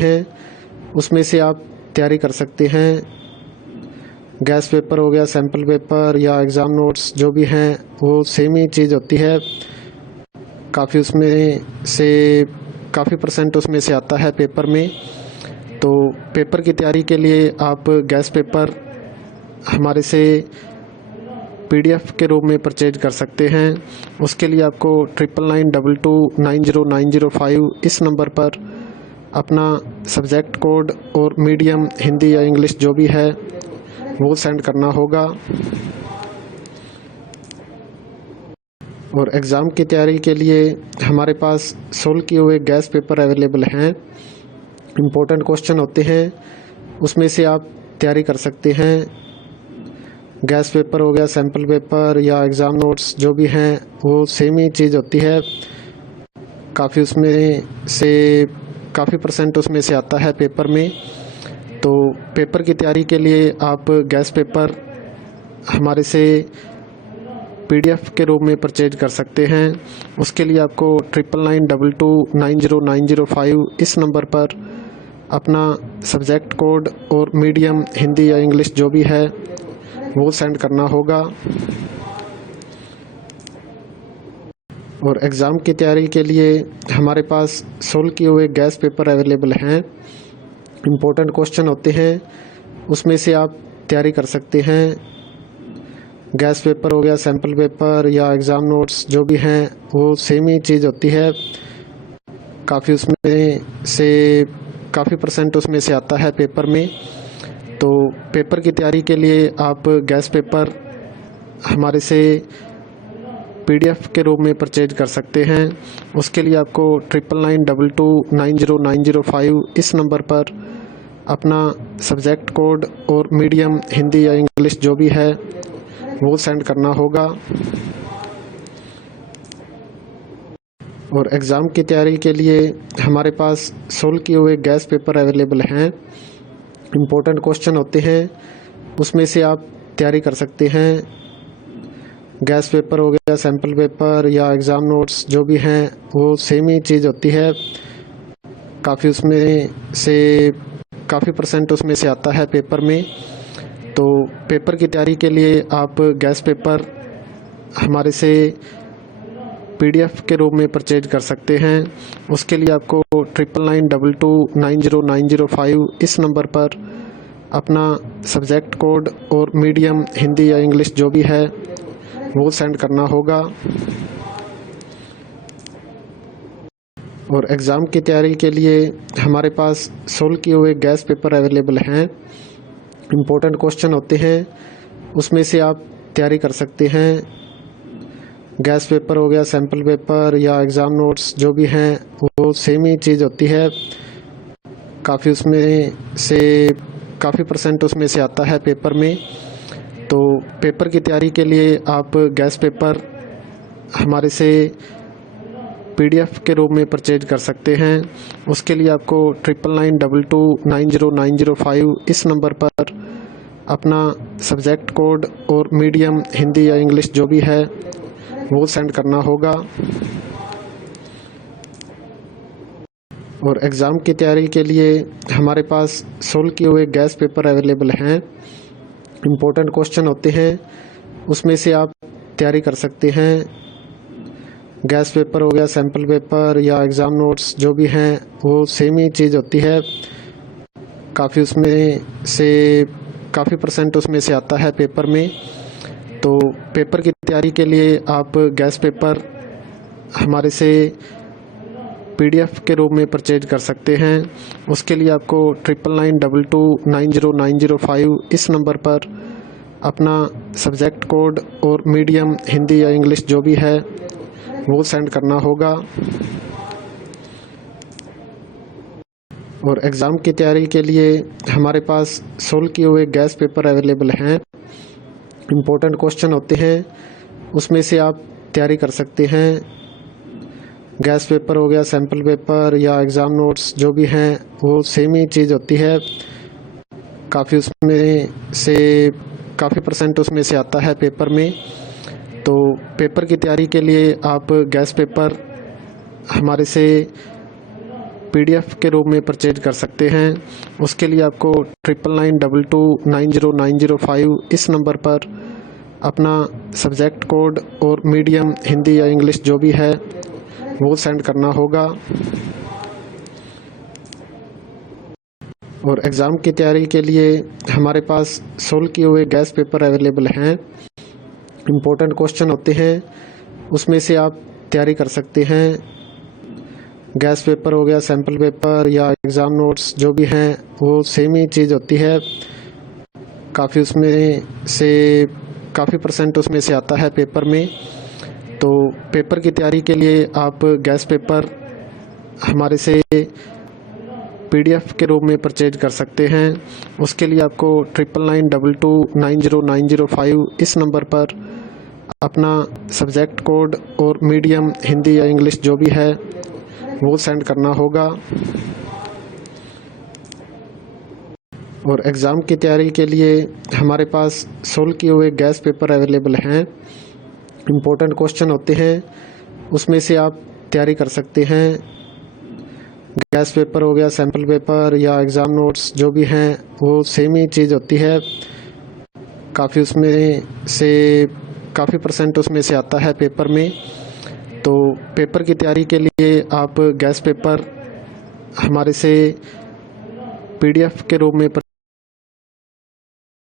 हैं उसमें से आप तैयारी कर सकते हैं। गैस पेपर हो गया, सैम्पल पेपर या एग्ज़ाम नोट्स जो भी हैं वो सेम ही चीज़ होती है। काफ़ी उसमें से काफ़ी परसेंट उसमें से आता है पेपर में। तो पेपर की तैयारी के लिए आप गैस पेपर हमारे से PDF के रूप में परचेज कर सकते हैं। उसके लिए आपको 9992290905 इस नंबर पर अपना सब्जेक्ट कोड और मीडियम हिंदी या इंग्लिश जो भी है वो सेंड करना होगा। और एग्ज़ाम की तैयारी के लिए हमारे पास सोल्व किए हुए गैस पेपर अवेलेबल हैं। इम्पोर्टेंट क्वेश्चन होते हैं उसमें से आप तैयारी कर सकते हैं। गैस पेपर हो गया, सैम्पल पेपर या एग्ज़ाम नोट्स जो भी हैं वो सेम ही चीज़ होती है। काफ़ी उसमें से काफ़ी परसेंट उसमें से आता है पेपर में। तो पेपर की तैयारी के लिए आप गैस पेपर हमारे से PDF के रूप में परचेज कर सकते हैं। उसके लिए आपको 9992290905 इस नंबर पर अपना सब्जेक्ट कोड और मीडियम हिंदी या इंग्लिश जो भी है वो सेंड करना होगा। और एग्ज़ाम की तैयारी के लिए हमारे पास सोल्व किए हुए गैस पेपर अवेलेबल हैं। इम्पोर्टेंट क्वेश्चन होते हैं उसमें से आप तैयारी कर सकते हैं। गैस पेपर हो गया, सैम्पल पेपर या एग्ज़ाम नोट्स जो भी हैं वो सेम ही चीज़ होती है। काफ़ी उसमें से काफ़ी परसेंट उसमें से आता है पेपर में। तो पेपर की तैयारी के लिए आप गैस पेपर हमारे से PDF के रूप में परचेज कर सकते हैं। उसके लिए आपको 9992290905 इस नंबर पर अपना सब्जेक्ट कोड और मीडियम हिंदी या इंग्लिश जो भी है वो सेंड करना होगा। और एग्ज़ाम की तैयारी के लिए हमारे पास सोल्व किए हुए गैस पेपर अवेलेबल हैं। इम्पोर्टेंट क्वेश्चन होते हैं उसमें से आप तैयारी कर सकते हैं। गैस पेपर हो गया, सैम्पल पेपर या एग्ज़ाम नोट्स जो भी हैं वो सेम ही चीज़ होती है। काफ़ी उसमें से काफ़ी परसेंट उसमें से आता है पेपर में। तो पेपर की तैयारी के लिए आप गैस पेपर हमारे से PDF के रूप में परचेज कर सकते हैं। उसके लिए आपको 9992290905 इस नंबर पर अपना सब्जेक्ट कोड और मीडियम हिंदी या इंग्लिश जो भी है वो सेंड करना होगा। और एग्ज़ाम की तैयारी के लिए हमारे पास सोल्व किए हुए गैस पेपर अवेलेबल हैं। इम्पोर्टेंट क्वेश्चन होते हैं उसमें से आप तैयारी कर सकते हैं। गैस पेपर हो गया, सैम्पल पेपर या एग्ज़ाम नोट्स जो भी हैं वो सेम ही चीज़ होती है। काफ़ी उसमें से काफ़ी परसेंट उसमें से आता है पेपर में। तो पेपर की तैयारी के लिए आप गैस पेपर हमारे से PDF के रूप में परचेज कर सकते हैं। उसके लिए आपको 9992290905 इस नंबर पर अपना सब्जेक्ट कोड और मीडियम हिंदी या इंग्लिश जो भी है वो सेंड करना होगा। और एग्ज़ाम की तैयारी के लिए हमारे पास सोल्व किए हुए गैस पेपर अवेलेबल हैं। इम्पोर्टेंट क्वेश्चन होते हैं उसमें से आप तैयारी कर सकते हैं। गैस पेपर हो गया, सैम्पल पेपर या एग्ज़ाम नोट्स जो भी हैं वो सेम ही चीज़ होती है। काफ़ी उसमें से काफ़ी परसेंट उसमें से आता है पेपर में। तो पेपर की तैयारी के लिए आप गैस पेपर हमारे से PDF के रूप में परचेज कर सकते हैं। उसके लिए आपको 9992290905 इस नंबर पर अपना सब्जेक्ट कोड और मीडियम हिंदी या इंग्लिश जो भी है वो सेंड करना होगा। और एग्ज़ाम की तैयारी के लिए हमारे पास सोल्व किए हुए गैस पेपर अवेलेबल हैं। इम्पोर्टेंट क्वेश्चन होते हैं उसमें से आप तैयारी कर सकते हैं। गैस पेपर हो गया, सैम्पल पेपर या एग्ज़ाम नोट्स जो भी हैं वो सेम ही चीज़ होती है। काफ़ी उसमें से काफ़ी परसेंट उसमें से आता है पेपर में। तो पेपर की तैयारी के लिए आप गैस पेपर हमारे से PDF के रूप में परचेज कर सकते हैं। उसके लिए आपको 9992290905 इस नंबर पर अपना सब्जेक्ट कोड और मीडियम हिंदी या इंग्लिश जो भी है वो सेंड करना होगा। और एग्ज़ाम की तैयारी के लिए हमारे पास सोल्व किए हुए गैस पेपर अवेलेबल हैं। इम्पोर्टेंट क्वेश्चन होते हैं, उसमें से आप तैयारी कर सकते हैं। गैस पेपर हो गया, सैम्पल पेपर या एग्ज़ाम नोट्स जो भी हैं वो सेम ही चीज़ होती है। काफ़ी परसेंट उसमें से आता है पेपर में। तो पेपर की तैयारी के लिए आप गैस पेपर हमारे से PDF के रूप में परचेज कर सकते हैं। उसके लिए आपको 9992290905 इस नंबर पर अपना सब्जेक्ट कोड और मीडियम हिंदी या इंग्लिश जो भी है वो सेंड करना होगा। और एग्ज़ाम की तैयारी के लिए हमारे पास सोल्व किए हुए गैस पेपर अवेलेबल हैं। इम्पोर्टेंट क्वेश्चन होते हैं, उसमें से आप तैयारी कर सकते हैं। गैस पेपर हो गया, सैम्पल पेपर या एग्ज़ाम नोट्स जो भी हैं वो सेम ही चीज़ होती है। काफ़ी परसेंट उसमें से आता है पेपर में। तो पेपर की तैयारी के लिए आप गैस पेपर हमारे से PDF के रूप में